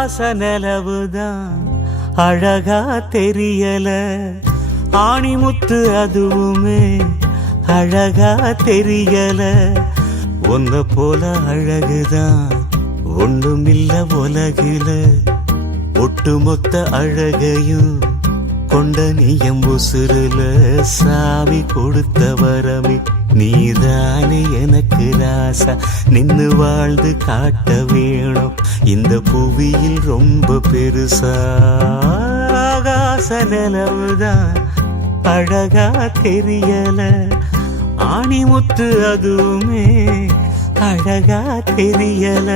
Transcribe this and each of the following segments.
ஆகாச நிலவுதான் அழகா தெரியல, ஆணிமுத்து அதுவுமே அழகா தெரியல. ஒன்ன போல அழகுதான் ஒண்ணுமில்ல உலகில, ஒட்டுமொத்த அழகையும் கொண்ட நீயம் உசுருல. சாமி கொடுத்த வரமே நீதானே எனக்கு ராசா, நின்னு வாழ்ந்து காட்ட வேணும் இந்த புவியில் ரொம்ப பெருசா. ஆகாச நிலவுதான் அழகா தெரியல, ஆணிமுத்து அதுவுமே அழகா தெரியல.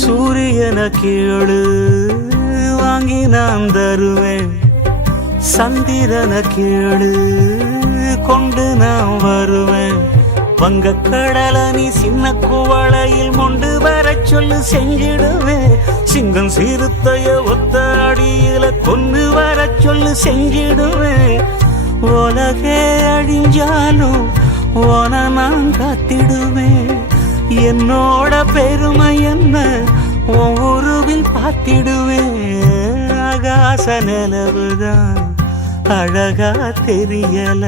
சூரியன கேளு வாங்கி நான் தருவேன், சந்திரன கேளு கொண்டு நான் வருவேன். வங்க கடல நீ சின்ன குவளையில் மொண்டு வர சொல்லு செஞ்சிடுவேன். சிங்கம் சிறுத்தைய ஒத்த அடியில கொண்டு வர சொல்லு செஞ்சிடுவேன். உலகே அழிஞ்சாலும் ஓன நான் காத்திடுவேன். என்னோட பெருமை என்ன உருவில் பார்த்திடுவேன். ஆகாச நிலவுதான் அழகா தெரியல,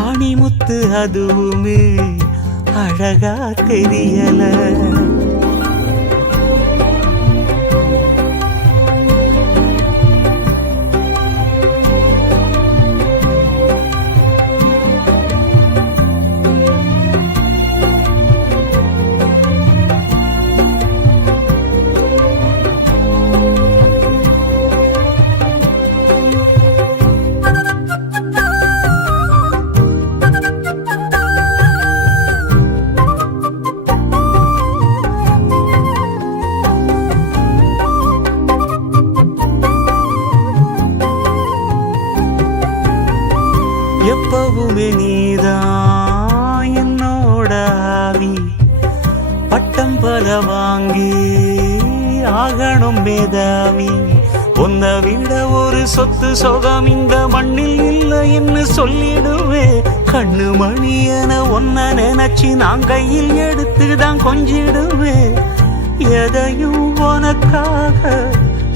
ஆணிமுத்து அதுவுமே அழகா தெரியல. எப்பவுமே நீதான் என்னோட ஆவி, பட்டம் பல வாங்கி ஆகணும் மேதாவி. உன்னை விட ஒரு சொத்து சொகம் இந்த மண்ணில் இல்லை என்று சொல்லிடுவேன். கண்ணு மணி என ஒன்ன நினைச்சு நான் கையில் எடுத்துதான் கொஞ்சிடுவேன். எதையும் உனக்காக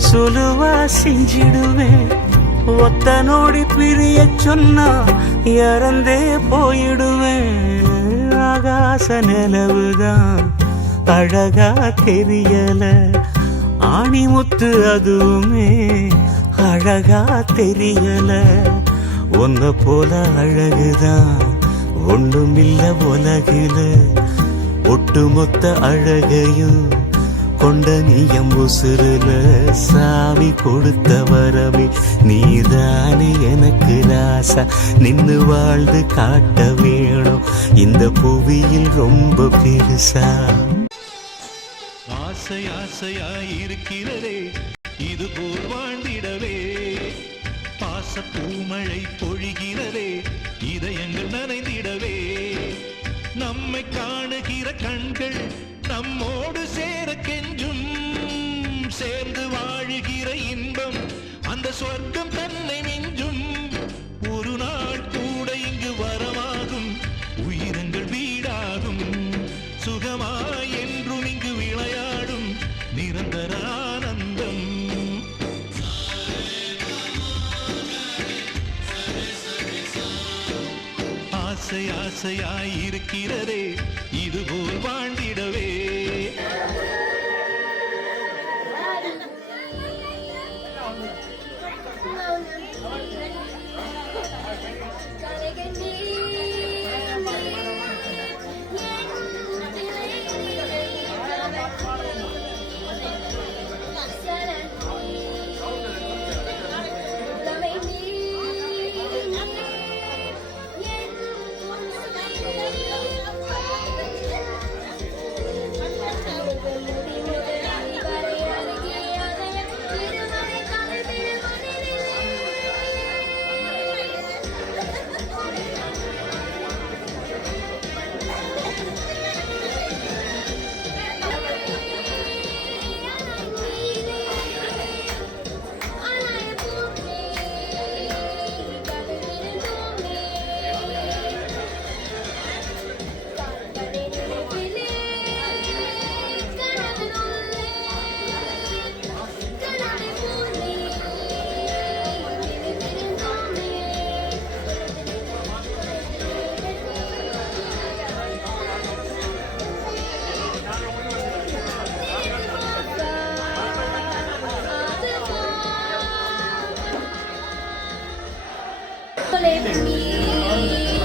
சுலுவா செஞ்சிடுவேன். ஒத்த நோடி பிரிய சொன்னா இறந்தே போயிடுவேன். ஆகாச நிலவுதான் அழகா தெரியல, ஆணிமுத்து அதுவுமே அழகா தெரியல. ஒன்ன போல அழகுதான் ஒண்ணுமில்ல உலகில, ஒட்டுமொத்த அழகையும் கொண்ட நீயம் உசுருல. சாமி கொடுத்த வரமே நீதானே எனக்கு ராசா, நின்னு வாழ்ந்து காட்ட வேணும் இந்த புவியில் ரொம்ப பெருசா. ஆசை ஆசையாயிருக்கிறதே இது போல் வாழ்ந்திடவே, பாச பூமழை பொழிகிறதே இதயங்கள் நனைந்திடவே. நம்மை காணுகிற கண்கள் நம்மோடு சேர கெஞ்சும், சேர்ந்து வாழுகிற இன்பம் அந்த சொர்க்கம் தன்னை மிஞ்சும். ஒரு நாள் கூட இங்கு வரமாகும், உயிரங்கள் வீடாகும், சுகமாய் என்றும் இங்கு விளையாடும் நிரந்தர ஆனந்தம். ஆசை ஆசையாயிருக்கிறதே இதுபோல் வாழ்ந்திடவே. play with me.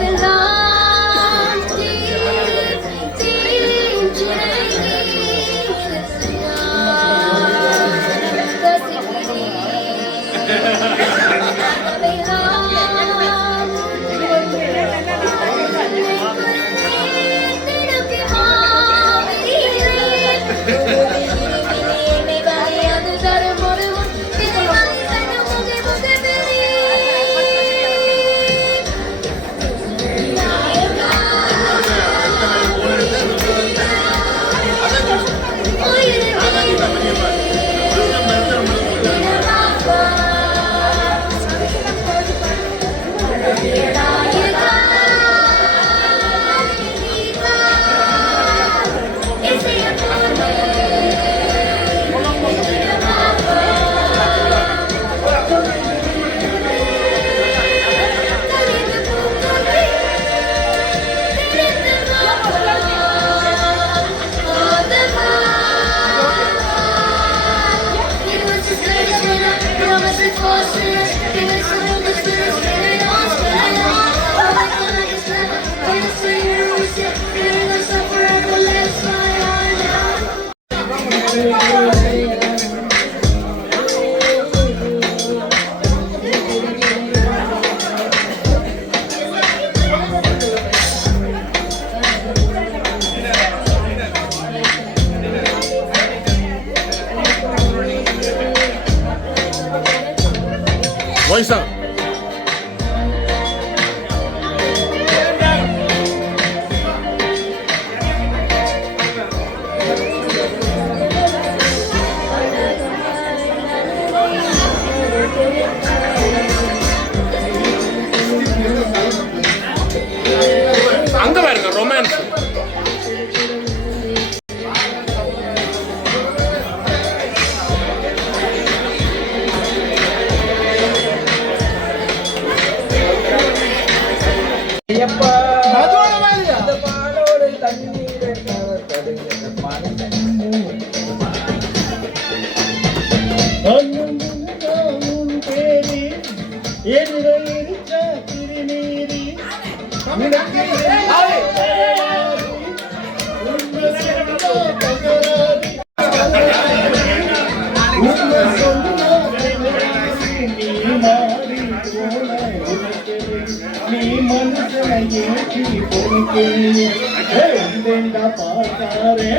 Belong deep, deep Voice out. அங்க பாருங்க ரொமான்ஸ். நீ மனசுல ஏற்றி பார்த்தாரே